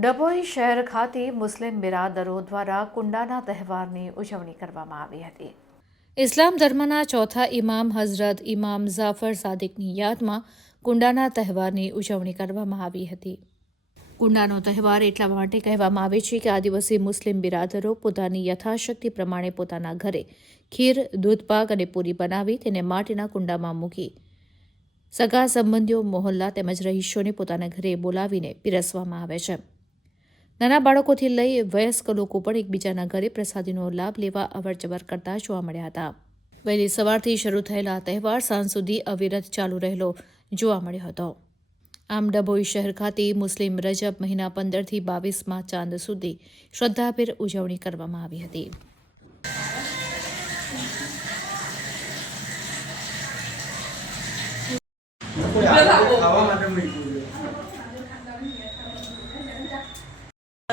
ડભોઈ શહેર ખાતે મુસ્લિમ બિરાદરો દ્વારા કુંડાના તહેવારની ઉજવણી કરવામાં આવી હતી. ઇસ્લામ ધર્મના ચોથા ઇમામ હઝરત ઇમામ જાફર સાદિકની યાદમાં કુંડાના તહેવારની ઉજવણી કરવામાં આવી હતી. કુંડાનો તહેવાર એટલા માટે કહેવામાં આવે છે કે આદિવાસી મુસ્લિમ બિરાદરો પોતાની યથાશક્તિ પ્રમાણે પોતાના ઘરે ખીર દૂધપાક અને પૂરી બનાવી તેને માટીના કુંડામાં મૂકી. સગા સંબંધીઓ, મોહલ્લા તેમજ રહીશોને પોતાના ઘરે બોલાવીને પીરસવામાં આવે છે. નાના બાળકોથી લઈ વયસ્ક લોકો પણ એકબીજાના ઘરે પ્રસાદીનો લાભ લેવા અવરજવર કરતા જોવા મળ્યા હતા. વહેલી સવારથી શરૂ થયેલા તહેવાર સાંજ સુધી અવિરત ચાલુ રહેલો જોવા મળ્યો હતો. આમ ડભોઈ શહેર ખાતે મુસ્લિમ રજબ મહિના પંદરથી બાવીસમાં ચાંદ સુધી શ્રદ્ધાભેર ઉજવણી કરવામાં આવી હતી.